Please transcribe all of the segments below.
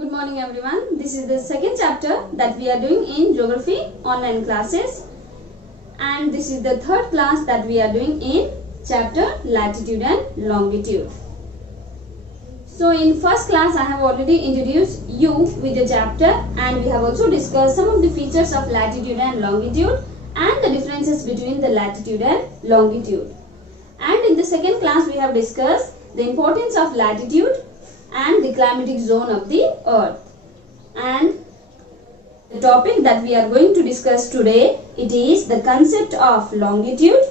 Good morning everyone. This is the second chapter that we are doing in geography online classes, and this is the third class that we are doing in chapter latitude and longitude. So in first class I have already introduced you with the chapter, and we have also discussed some of the features of latitude and longitude and the differences between the latitude and longitude. And in the second class we have discussed the importance of latitude and the climatic zone of the earth. And the topic that we are going to discuss today, it is the concept of longitude,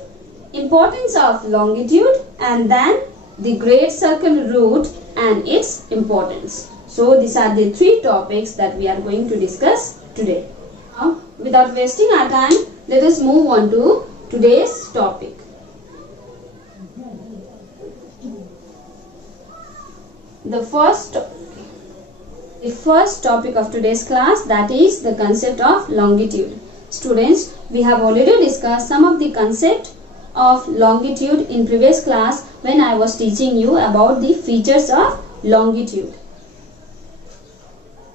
importance of longitude, and then the great circle route and its importance. So these are the three topics that we are going to discuss today. Now, without wasting our time, let us move on to today's topic. The first topic of today's class, that is the concept of longitude. Students, we have already discussed some of the concept of longitude in previous class when I was teaching you about the features of longitude.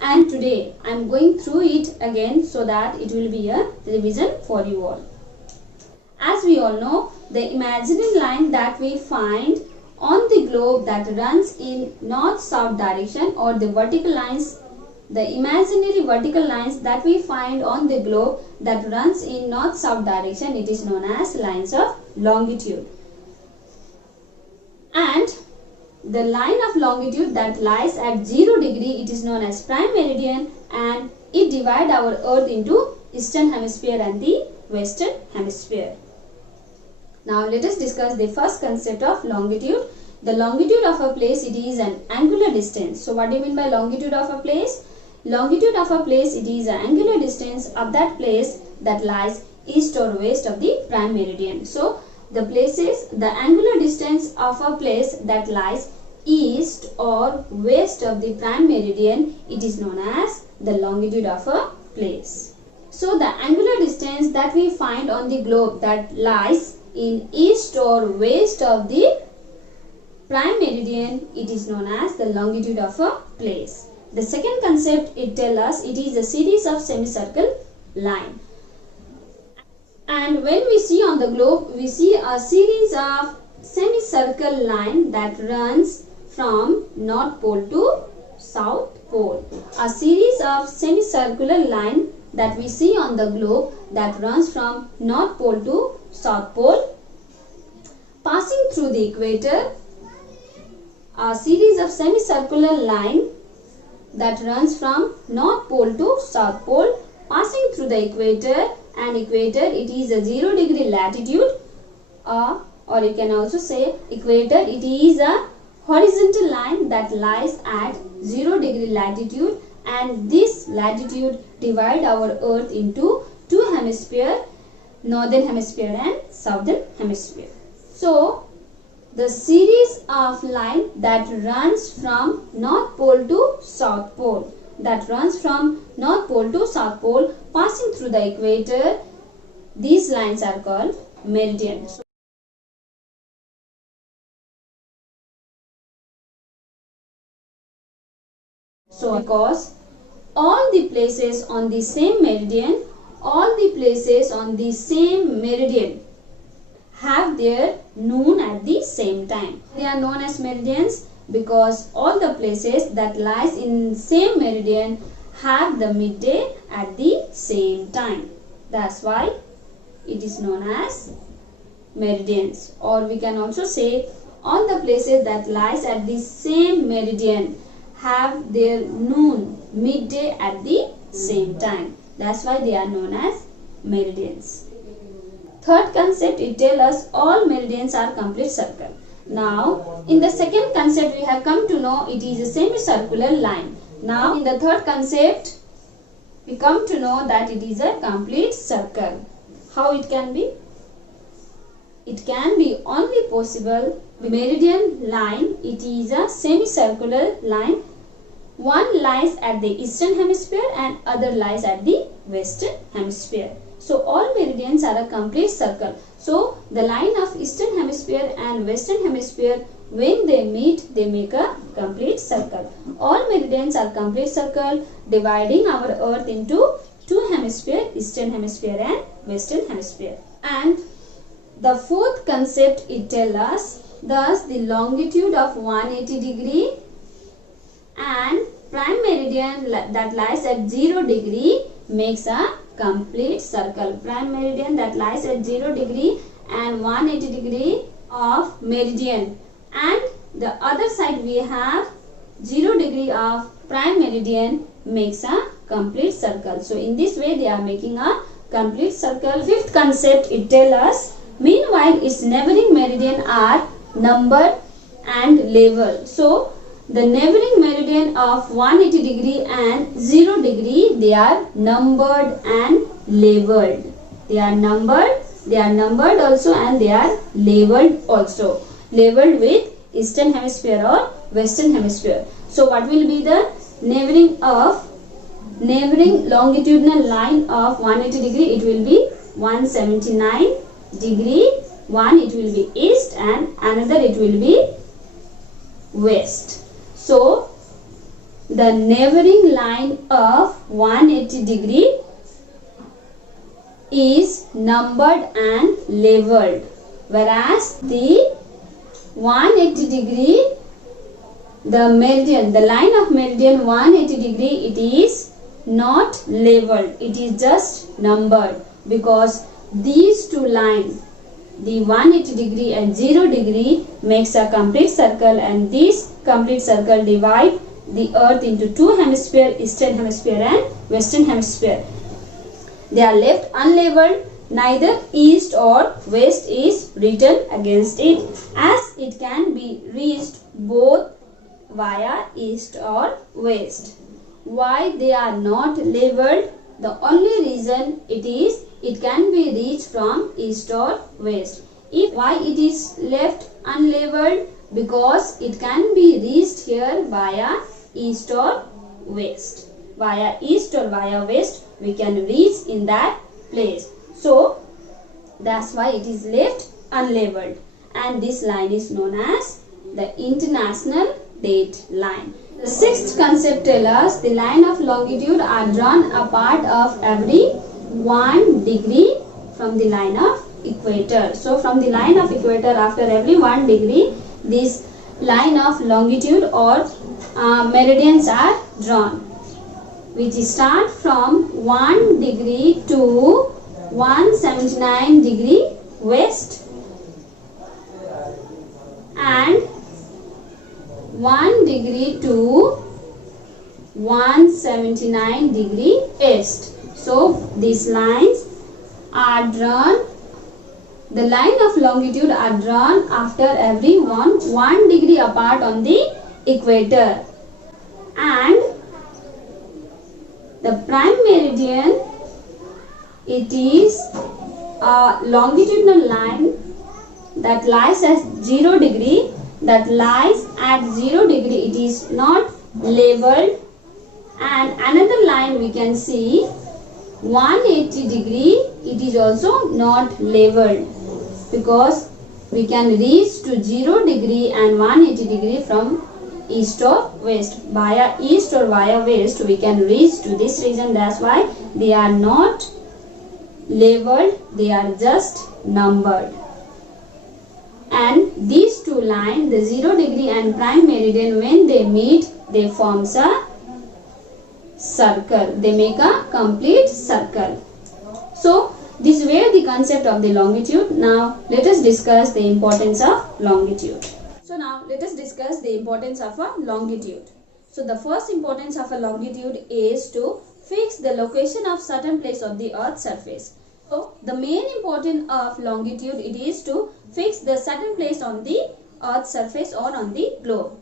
And today I am going through it again so that it will be a revision for you all. As we all know, the imaginary line that we find on the globe that runs in north-south direction, or the vertical lines, the imaginary vertical lines that we find on the globe that runs in north-south direction, it is known as lines of longitude. And the line of longitude that lies at 0 degree, it is known as prime meridian, and it divides our earth into eastern hemisphere and the western hemisphere. Now let us discuss the first concept of longitude. The longitude of a place, it is an angular distance. So what do you mean by longitude of a place? Longitude of a place, it is an angular distance of that place that lies east or west of the prime meridian. So the angular distance of a place that lies east or west of the prime meridian, it is known as the longitude of a place. So the angular distance that we find on the globe that lies in east or west of the prime meridian, it is known as the longitude of a place. The second concept, it tells us it is a series of semicircle line. And when we see on the globe, we see a series of semicircle line that runs from north pole to south pole. A series of semicircular line that we see on the globe that runs from north pole to south pole, passing through the equator. A series of semicircular line that runs from north pole to south pole, passing through the equator, and equator, it is a 0 degree latitude, or you can also say equator, it is a horizontal line that lies at 0 degree latitude, and this latitude divide our earth into two hemispheres, northern hemisphere and southern hemisphere. So the series of line that runs from north pole to south pole, passing through the equator, these lines are called meridians. So because all the places on the same meridian have their noon at the same time. They are known as meridians because all the places that lies in same meridian have the midday at the same time. That's why it is known as meridians. Or we can also say all the places that lies at the same meridian have their noon, midday at the same time. That's why they are known as meridians. Third concept, it tells us all meridians are complete circle. Now, in the second concept, we have come to know it is a semicircular line. Now, in the third concept, we come to know that it is a complete circle. How it can be? It can be only possible. The meridian line, it is a semicircular line. One lies at the eastern hemisphere and other lies at the western hemisphere. So all meridians are a complete circle. So the line of eastern hemisphere and western hemisphere when they meet, they make a complete circle. All meridians are complete circle, dividing our earth into two hemispheres, eastern hemisphere and western hemisphere. And the fourth concept it tells us, thus the longitude of 180 degree and prime meridian that lies at 0 degree makes a complete circle. Prime meridian that lies at 0 degree and 180 degree of meridian, and the other side we have 0 degree of prime meridian makes a complete circle. So in this way they are making a complete circle. Fifth concept it tells us, meanwhile its neighboring meridian are numbered and labeled. So the neighboring meridian of 180 degree and 0 degree, they are numbered and labeled. They are numbered also, and they are labeled also. Labeled with eastern hemisphere or western hemisphere. So what will be the neighboring longitudinal line of 180 degree? It will be 179 degree. One it will be east and another it will be west. So the neighboring line of 180 degree is numbered and labeled, whereas the 180 degree, the line of meridian 180 degree, it is not labeled, it is just numbered, because these two lines, the 180 degree and 0 degree makes a complete circle, and this complete circle divide the earth into two hemispheres, eastern hemisphere and western hemisphere. They are left unlabeled, neither east or west is written against it, as it can be reached both via east or west. Why they are not labeled? The only reason it can be reached from east or west. Why it is left unlabeled? Because it can be reached here via east or west. Via east or via west we can reach in that place. So that's why it is left unlabeled, and this line is known as the international date line. The sixth concept tells us, the line of longitude are drawn apart of every 1 degree from the line of equator. So from the line of equator, after every 1 degree, this line of longitude or meridians are drawn, which start from 1 degree to 179 degree west and 1 degree to 179 degree east. So these lines are drawn, the line of longitude are drawn after every 1 degree apart on the equator, and the prime meridian, it is a longitudinal line that lies at 0 degree, it is not labeled, and another line we can see 180 degree, it is also not labeled, because we can reach to 0 degree and 180 degree from east or west. Via east or via west we can reach to this region. That's why they are not labeled, they are just numbered. And these two lines, the 0 degree and prime meridian, when they meet, they forms a circle. They make a complete circle. So this were the concept of the longitude. Now let us discuss the importance of longitude. So now let us discuss the importance of a longitude. So the first importance of a longitude is to fix the location of certain place of the earth's surface. So the main importance of longitude, it is to fix the certain place on the earth's surface or on the globe.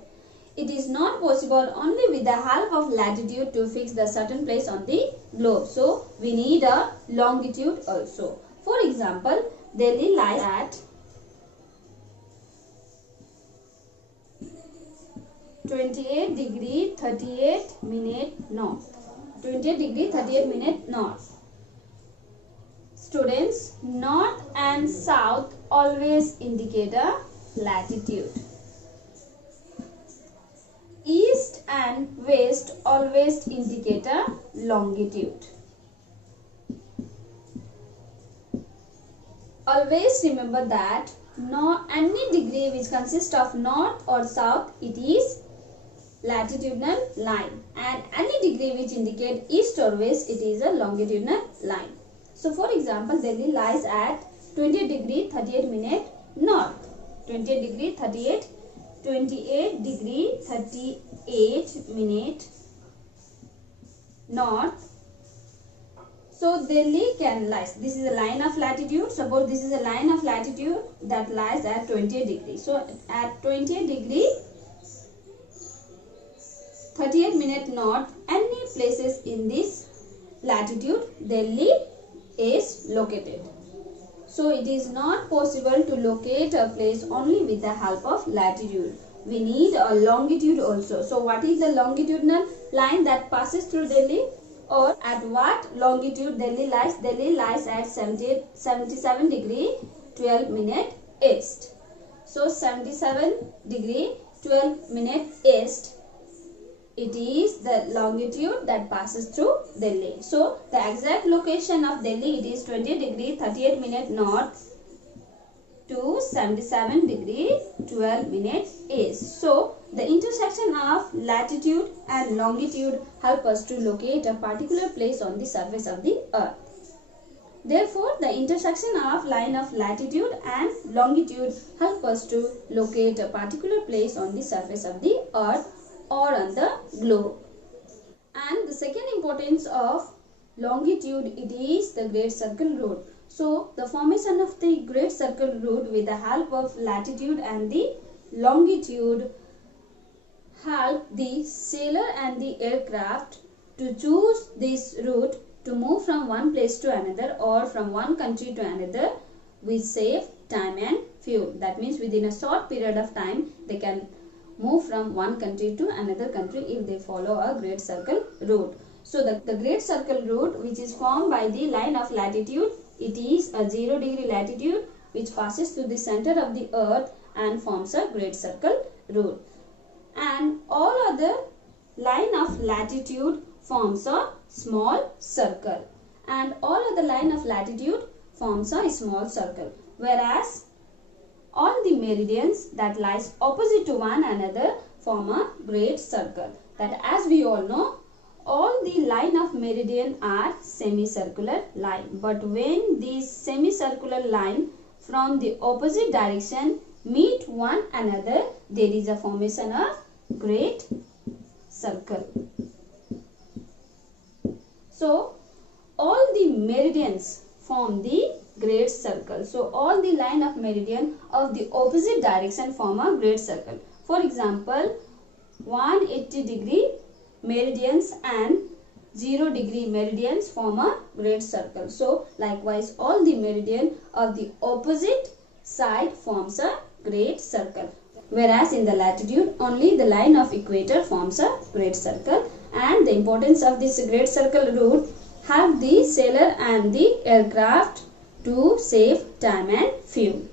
It is not possible only with the help of latitude to fix the certain place on the globe. So we need a longitude also. For example, Delhi lies at 28 degree 38 minute north. 28 degree 38 minute north. Students, north and south always indicate a latitude. East and west always indicate a longitude. Always remember that any degree which consists of north or south, it is latitudinal line, and any degree which indicate east or west, it is a longitudinal line. So for example, Delhi lies at 20 degree 38 minute north, 28 degree 38 minute north. So Delhi can lie. This is a line of latitude. Suppose this is a line of latitude that lies at 28 degree. So at 28 degree 38 minute north, any places in this latitude, Delhi is located. So it is not possible to locate a place only with the help of latitude. We need a longitude also. So what is the longitudinal line that passes through Delhi? Or at what longitude Delhi lies? Delhi lies at 77 degree 12 minute east. So 77 degree 12 minute east, it is the longitude that passes through Delhi. So the exact location of Delhi, it is 20 degree 38 minute north to 77 degree 12 minute east. So the intersection of latitude and longitude help us to locate a particular place on the surface of the earth. Therefore, the intersection of line of latitude and longitude help us to locate a particular place on the surface of the earth or on the globe. And the second importance of longitude, it is the Great Circle Road. So the formation of the Great Circle Road with the help of latitude and the longitude help the sailor and the aircraft to choose this route to move from one place to another or from one country to another with save time and fuel. That means within a short period of time they can move from one country to another country if they follow a Great Circle Route. So the Great Circle Route, which is formed by the line of latitude, it is a 0 degree latitude which passes through the center of the earth and forms a Great Circle Route. And all other line of latitude forms a small circle, and all other line of latitude forms a small circle, whereas all the meridians that lies opposite to one another form a great circle. That, as we all know, all the line of meridian are semicircular line, but when these semicircular line from the opposite direction meet one another, there is a formation of great circle. So all the meridians form the great circle. So all the line of meridian of the opposite direction form a great circle. For example, 180 degree meridians and 0 degree meridians form a great circle. So likewise, all the meridian of the opposite side forms a great circle, whereas in the latitude only the line of equator forms a great circle. And the importance of this great circle route help the sailor and the aircraft to save time and fuel.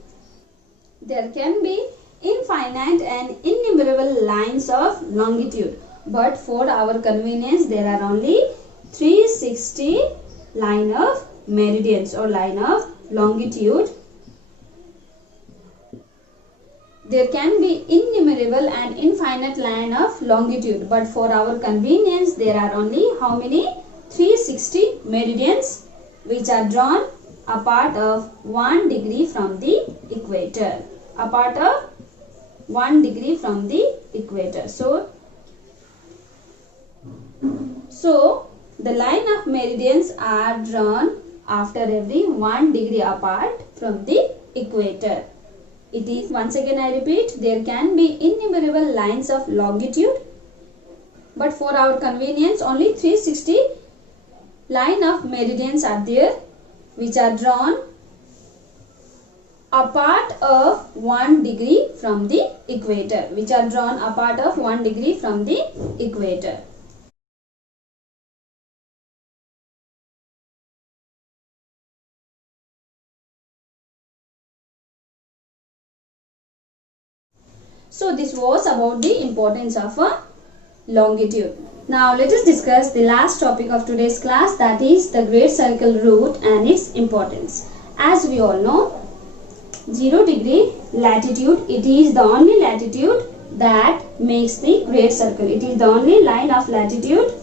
There can be infinite and innumerable lines of longitude, but for our convenience there are only 360 line of meridians or line of longitude. There can be innumerable and infinite line of longitude, but for our convenience there are only how many? 360 meridians which are drawn apart of 1 degree from the equator. Apart of 1 degree from the equator. So the line of meridians are drawn after every 1 degree apart from the equator. It is, once again I repeat, there can be innumerable lines of longitude, but for our convenience only 360 line of meridians are there which are drawn apart of 1 degree from the equator, which are drawn apart of 1 degree from the equator. So this was about the importance of a longitude. Now let us discuss the last topic of today's class, that is the great circle route and its importance. As we all know, 0 degree latitude, it is the only latitude that makes the great circle. It is the only line of latitude.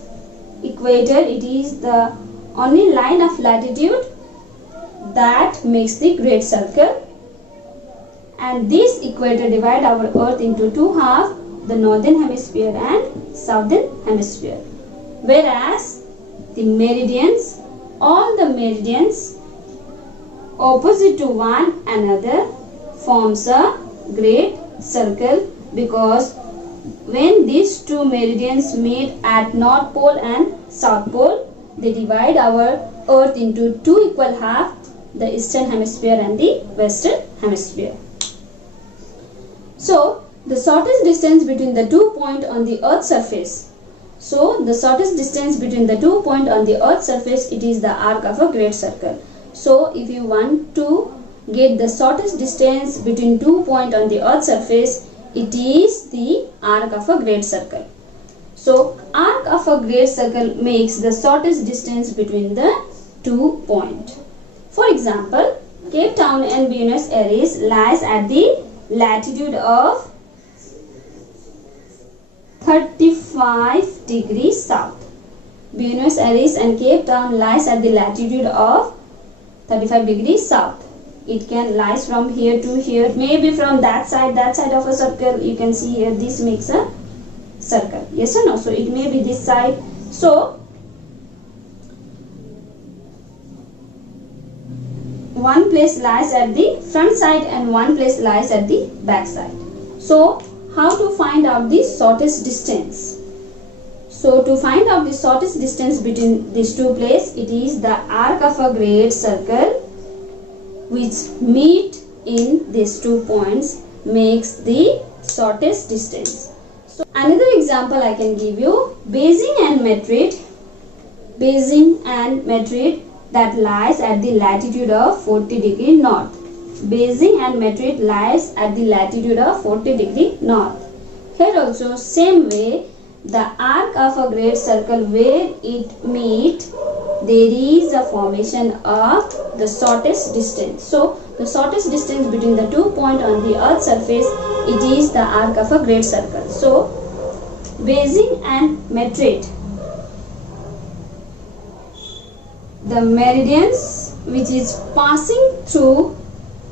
Equator, it is the only line of latitude that makes the great circle. And this equator divide our earth into two halves, the northern hemisphere and southern hemisphere. Whereas the meridians, all the meridians opposite to one another forms a great circle, because when these two meridians meet at North Pole and South Pole, they divide our earth into two equal halves, the eastern hemisphere and the western hemisphere. So the shortest distance between the 2 points on the earth's surface. So the shortest distance between the 2 points on the earth's surface, it is the arc of a great circle. So if you want to get the shortest distance between 2 points on the earth's surface, it is the arc of a great circle. So arc of a great circle makes the shortest distance between the 2 points. For example, Cape Town and Buenos Aires lies at the latitude of 35 degrees south. Buenos Aires and Cape Town lies at the latitude of 35 degrees south. It can lies from here to here, maybe from that side of a circle. You can see here, this makes a circle. Yes or no? So it may be this side. So one place lies at the front side and one place lies at the back side. So how to find out the shortest distance? So to find out the shortest distance between these two places, it is the arc of a great circle which meet in these 2 points makes the shortest distance. So another example I can give you, Beijing and Madrid that lies at the latitude of 40 degree north. Beijing and Madrid lies at the latitude of 40 degree north. Here also same way, the arc of a great circle where it meet, there is a formation of the shortest distance. So the shortest distance between the 2 points on the earth's surface, it is the arc of a great circle. So Beijing and Madrid, the meridians which is passing through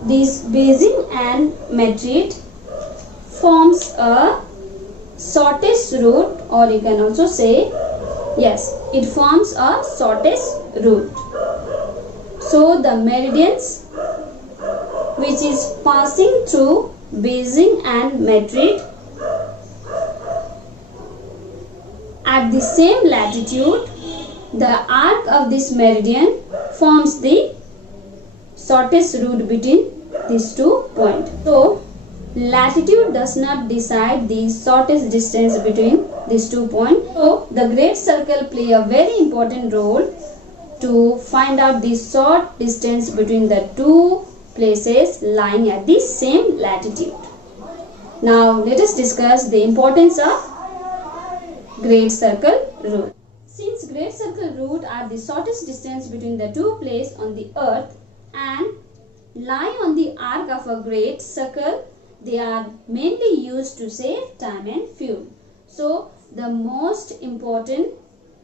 this Beijing and Madrid forms a shortest route, or you can also say, yes, it forms a shortest route. So the meridians which is passing through Beijing and Madrid at the same latitude, the arc of this meridian forms the shortest route between these 2 points. So latitude does not decide the shortest distance between these 2 points. So the great circle play a very important role to find out the short distance between the 2 places lying at the same latitude. Now let us discuss the importance of great circle route. Since great circle route are the shortest distance between the 2 places on the earth and lie on the arc of a great circle, they are mainly used to save time and fuel. So the most important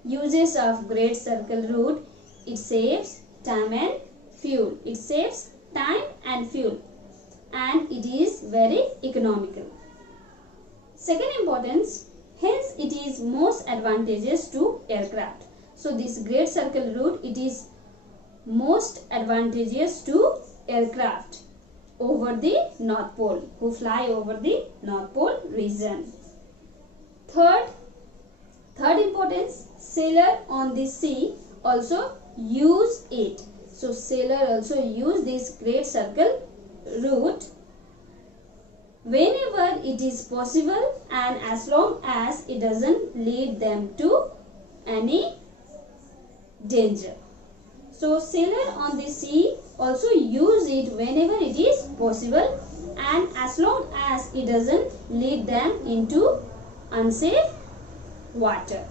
uses of great circle route, it saves time and fuel. It saves time and fuel, and it is very economical. Second importance, hence it is most advantageous to aircraft. So this great circle route, it is most advantageous to aircraft over the North Pole, who fly over the North Pole region. Third importance, sailor on the sea also use it. So sailor also use this great circle route whenever it is possible, and as long as it doesn't lead them to any danger. So sailor on the sea also use it whenever it is possible, and as long as it doesn't lead them into unsafe water.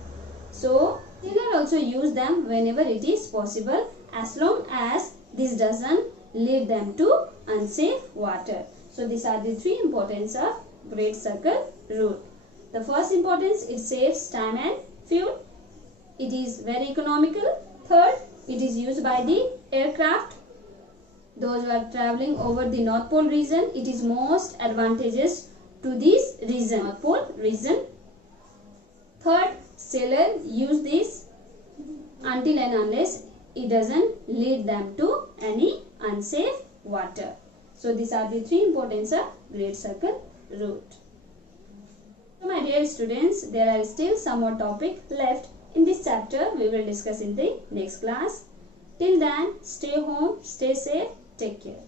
So sailor also use them whenever it is possible, as long as this doesn't lead them to unsafe water. So these are the three importance of great circle rule. The first importance, it saves time and fuel. It is very economical. Third, it is used by the aircraft. Those who are traveling over the North Pole region, it is most advantageous to this region, North Pole region. Third, sailor use this until and unless it doesn't lead them to any unsafe water. So these are the three importance of great circle route. So my dear students, there are still some more topic left in this chapter. We will discuss in the next class. Till then, stay home, stay safe, take care.